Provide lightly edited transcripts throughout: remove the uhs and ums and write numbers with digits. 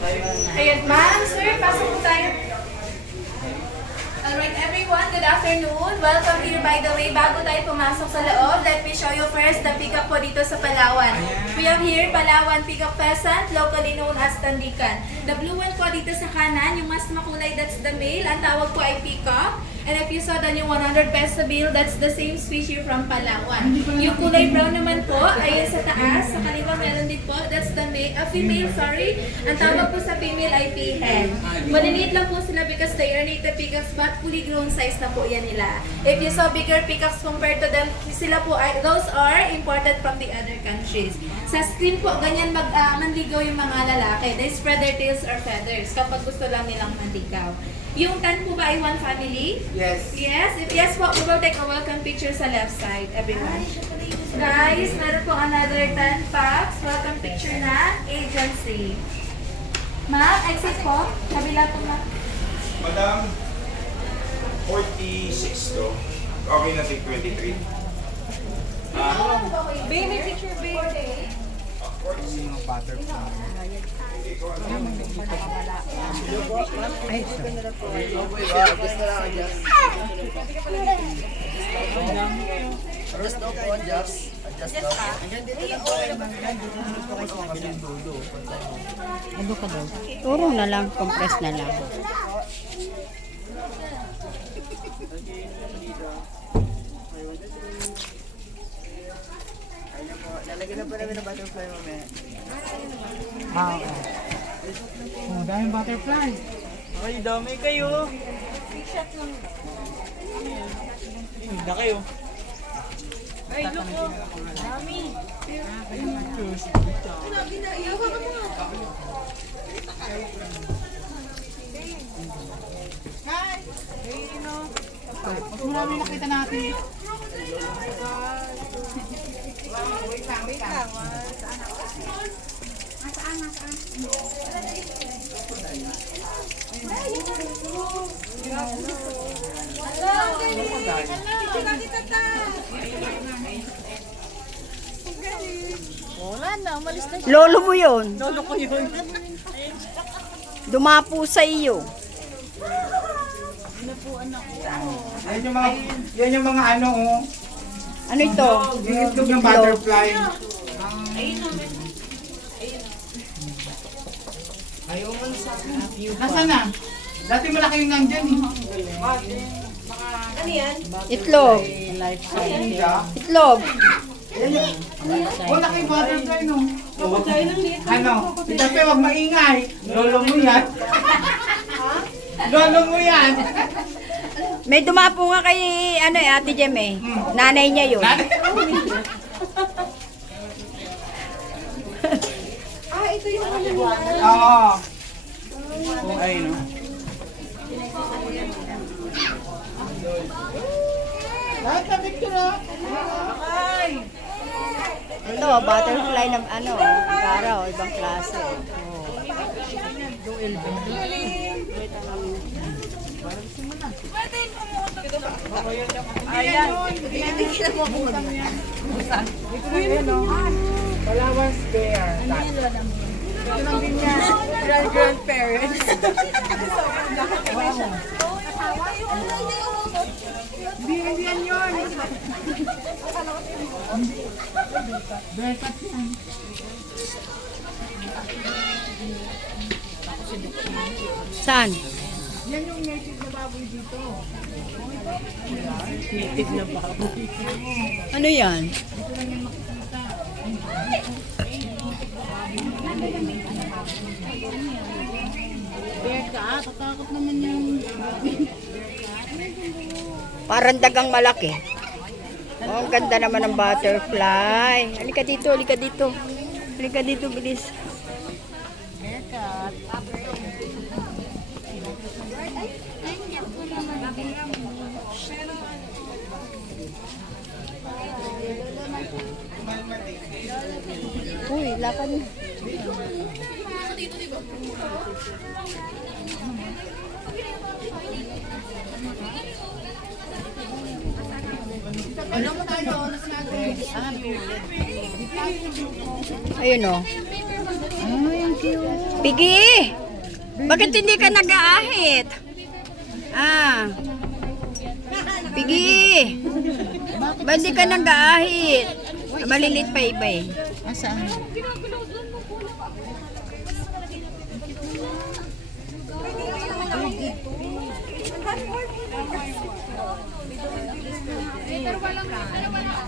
Ayan, ma'am, sir, pasok po tayo. Alright everyone, good afternoon. Welcome here by the way. Bago tayo pumasok sa loob, let me show you first the pickup po dito sa Palawan. We have here Palawan Pickup Pheasant, locally known as Tandikan. The blue one po dito sa kanan, yung mas makulay, that's the male. Ang tawag po ay pickup. And if you saw the new 100 peso bill, that's the same species from Palawan. Yung kulay brown naman po, ay sa taas. Sa kaliwa meron din po, that's the female, sorry. Ang tawag po sa female ay peahen. Maliliit lang po sila because they are native peacocks, but fully grown size na po yan nila. If you saw bigger peacocks compared to them, sila po ay, those are imported from the other countries. Sa screen po, ganyan manligaw yung mga lalaki. They spread their tails or feathers kapag gusto lang nilang manligaw. Yung tan po ba ay one family? Yes. Yes? If yes po, we will take a welcome picture sa left side, everyone. Guys, meron po another 10 packs. Welcome picture na agency. Ma'am, exit po. Kabila po ma'am. Madam, 46 to. Okay na tig 23. Baby picture, baby. Mga butterfly. Ay, adjust daw po, adjust. Adjust daw. Ano ka daw? Turo na lang, compress na lang. Lalagyan na po namin ng butterfly mamaya. Oh, daming butterfly. Ay, dami kayo. Na kayo. Ay, look po. Dami. Mas marami makita natin. Wait lang. Wala na, umalis na siya. Lolo mo yun. Lolo ko yun. Dumapo sa iyo. Yan yung mga ano, oh. Ano ito? Yung itlog ng butterfly. Nasaan na? Dati malaki yung nandyan. Itlog. Itlog. Oh, laki yung butterfly, no? Ano? Dati wag maingay. Lolo mo yan. Lolo mo yan. May dumapo nga kay Ate Jem eh. Nanay niya yun. Oo. Oh, ay, no? Lahat na picture, oh. Ito, butterfly ng gara o ibang klase. Palawan Square. Ito lang din yan. Grandparents. Hindi yan yun. Saan? Yan yung native na baboy dito. Ano yan? Teka, tatakot naman yung... Parang dagang malaki. Oh, ang ganda naman ng butterfly. Halika dito, halika dito. Halika dito, bilis. Uy, lakad na. Ayun o. Piggy! Bakit hindi ka nag-aahit? Piggy! Ba't hindi ka nag-aahit? Malilit pa iba eh. Saan?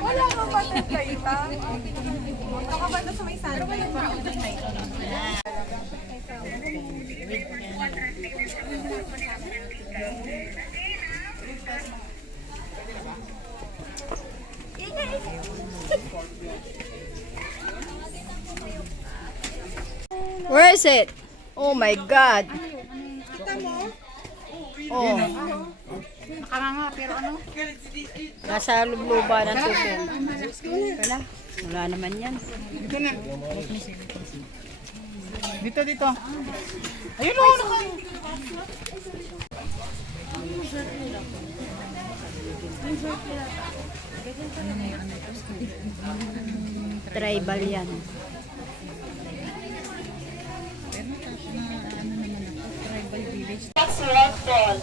Wala ka butterfly ita. Baka ba sa may sandal? Where is it? Oh my God. Oh. Nakanganga, pero ano? Nasa lubluba ng tubig. Wala. Wala naman yan. Dito na. Dito, dito. Ayun o, Tribal yan. Ragdoll.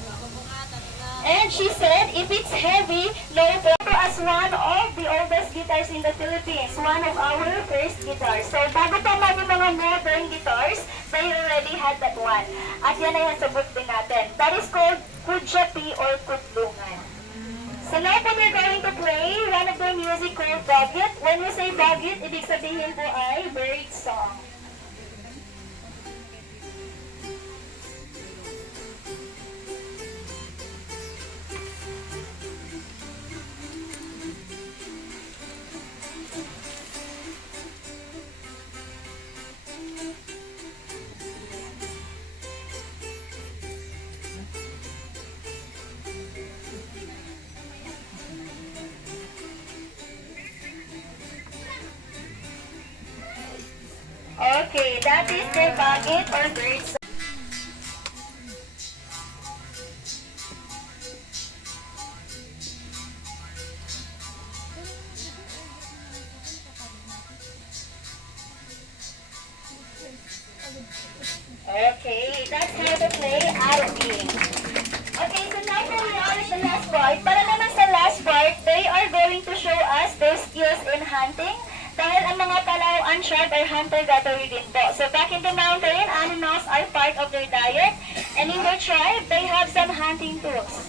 And she said, if it's heavy, no problem. As one of the oldest guitars in the Philippines, one of our first guitars. So, bago pa man yung mga modern guitars, they already had that one. At yan ay nasa book din natin. That is called Kudyapi or Kudlungan. So now po we're going to play one of their music called Bagyet. When we say Bagyet, ibig sabihin po ay bird song. Okay, that is the Bagyet or bird song. Okay, that's how to play Arabi. Okay, so now we are at the last part. Para naman sa last part, they are going to show us their skills in hunting. Dahil ang mga Palawan tribe are hunter-gatherer din po. So back in the mountain, animals are part of their diet. And in their tribe, they have some hunting tools.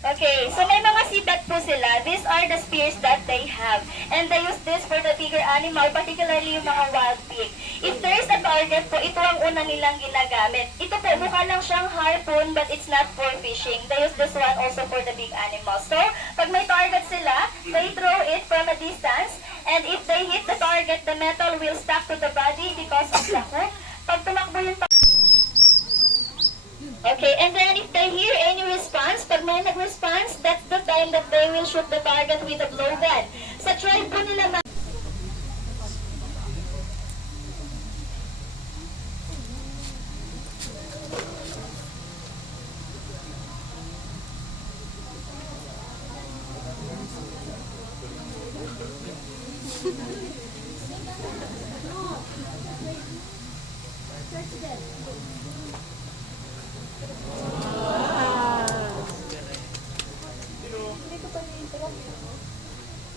Okay, so may mga sibat po sila. These are the spears that they have. And they use this for the bigger animal, particularly yung mga wild pig. If there is a target po, ito ang una nilang ginagamit. Ito po, mukha lang siyang harpoon, but it's not for fishing. They use this one also for the big animals. So, pag may target sila, they throw it from a distance. And if they hit the target, the metal will stuck to the body because of the hook. Pag tumakbo yung okay, and then if they hear any response, pag may nag-response, that's the time that they will shoot the target with a blowgun. Sa tribe po nila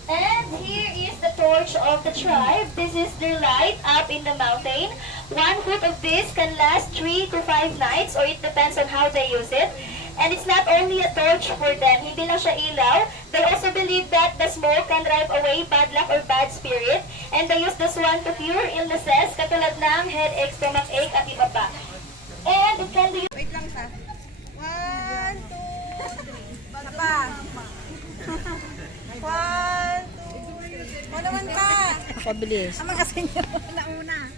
And here is the torch of the tribe. This is their light up in the mountain. 1 foot of this can last 3 to 5 nights, or it depends on how they use it. And it's not only a torch for them. Hindi lang siya ilaw. They also believe that the smoke can drive away bad luck or bad spirit. And they use this one to cure illnesses katulad ng headache, stomachache, at iba pa. And it can be... Wait lang sa. 1, 2, 3. Baka pa. 1, 2. O naman ka. Pabilis. Ang mga senyo. Nauna.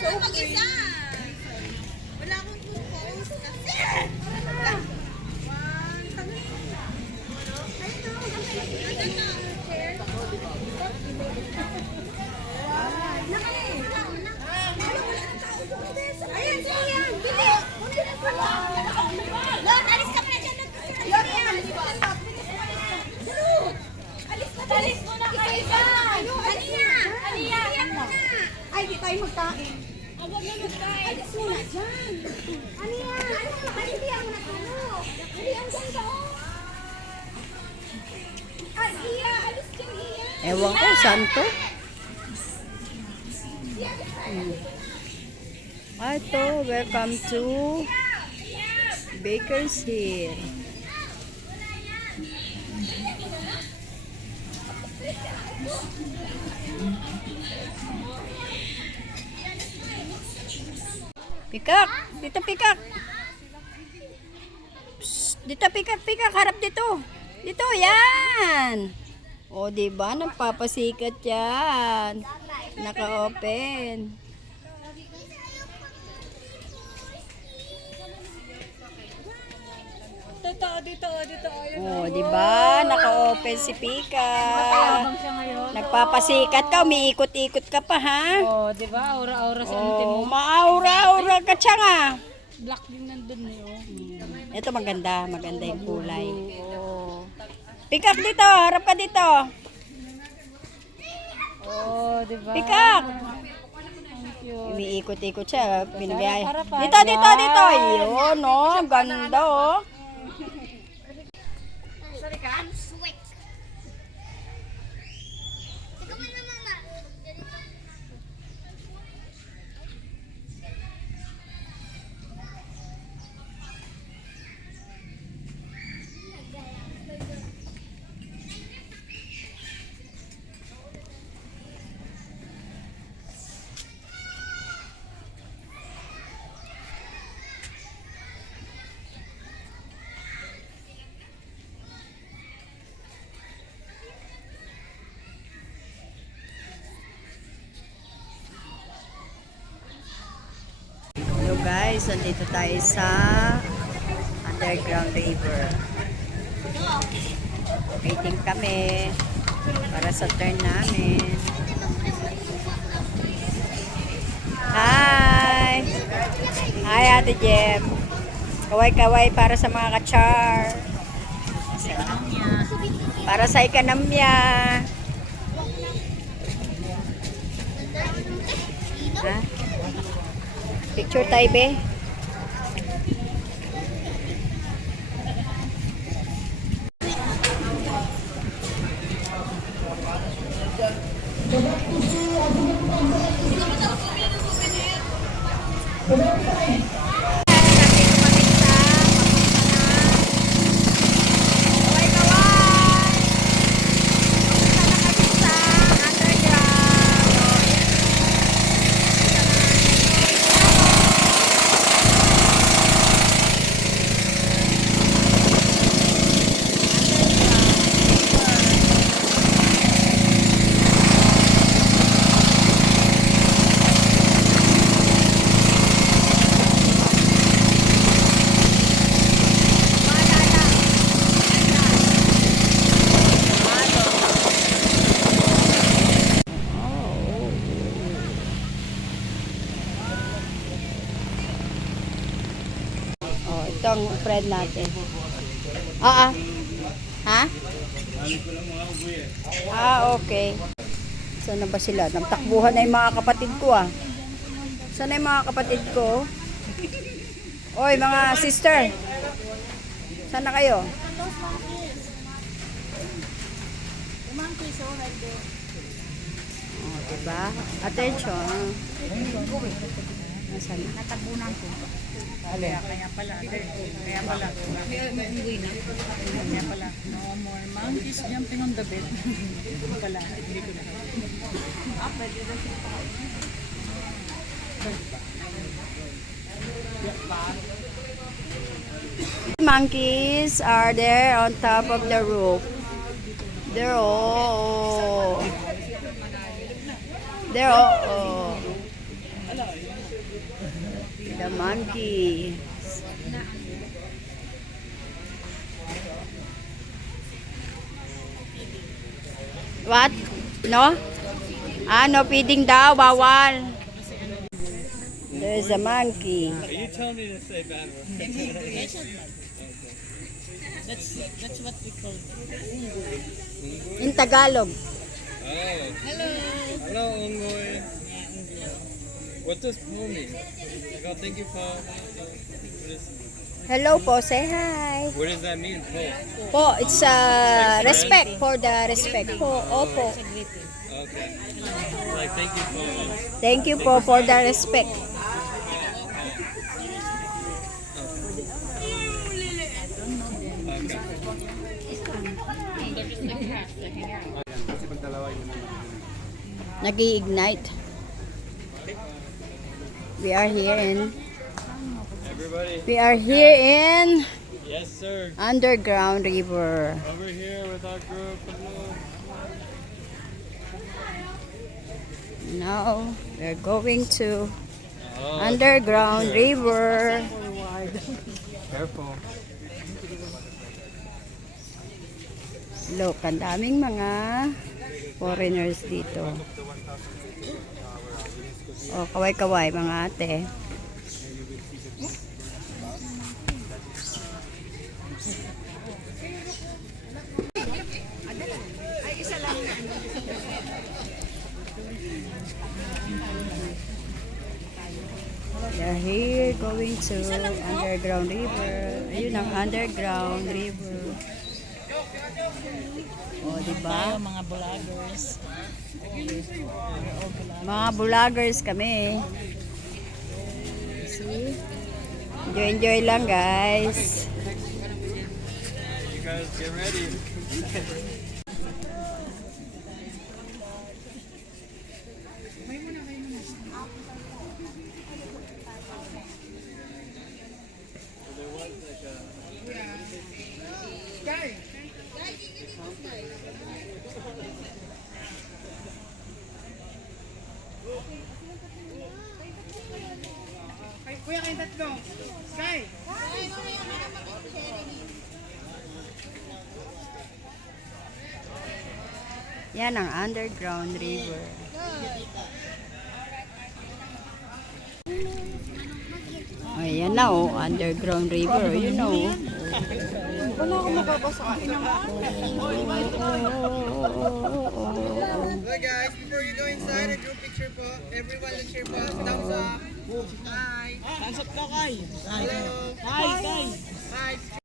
So mag-isa. Wala akong photos kasi. One, Ay, di tayo magkain. Huwag na magkain. Alis mo na dyan. Ano yan? Hindi ako nakano. Hindi ang ganda oh. Ay, iya. Alis dyan, iya. Ewan ko, saan to? Ito, welcome to Baker's Hill. Pikak! Dito, Pikak! Psst, dito, Pikak, Pikak! Harap dito! Dito, yan! O, diba? Nagpapasikat yan. Naka-open. Dito. O, diba? Naka-open si Pika. Nagpapasikat ka, umiikot-ikot ka pa, ha? Oh, di ba? Aura-aura sa ante Oh, mo. maaura-aura ka siya nga. Black din nandun eh, oh. Ito maganda, maganda yung kulay. Oh. Pikak dito, harap ka dito. Oh, di ba? Pikak! Thank you. Umiikot-ikot siya, binibiyay. Harap, harap, Dito, dito, yan. dito. Yun, oh, ganda, oh. Hello guys, nandito tayo sa Underground River. Waiting kami para sa turn namin. Hi! Hi Ate Jem. Kaway-kaway para sa mga kachar. Para sa ikanamya. Ha? Picture tayo, be. Oh, ito ang friend natin. Ah, ah. Ha? Ah, okay. Saan na ba sila? Nagtakbuhan na yung mga kapatid ko, ah. Saan na yung mga kapatid ko? Oy, mga sister. Saan na kayo? Oh, diba? Attention. Nasaan na? Natabunan ko. Kaya pala. No more monkeys jumping on the bed. Pala, hindi ko na. Monkeys are there on top of the roof. They're all. The monkey. What? No? Ah, no feeding daw, bawal. There's a monkey. You told me to say bad words. That's what we call it. In Tagalog. Oh. Hello. Hello, Ongoy. What does po mean? Like, oh, thank you, Paul. What is, Hello po, say hi. what does that mean, Paul? Po, it's respect for the respect po. Opo. Okay. Like, thank you, Paul. Thank you po for the respect. Nag-iignite. We are here in Yes, sir. Underground River. Over here with our group. Now we're going to Oh, Underground River. careful. Look, ang daming mga foreigners dito. Oh, kaway-kaway mga ate. They're here going to Underground River. Ayun ang Underground River. O, diba? Mga vloggers. Mga vloggers kami. See? Enjoy lang, guys. You guys get ready. Ay, kuya kayong tatlo. Sky! Yan ang Underground River. Ayan na oh, Underground River, you know. Wala akong mababasa Okay guys, before you go inside, a group picture po. Everyone let's share po. Thumbs up. Hi. Thumbs up daw kay. Hello. Hi, guys. Hi.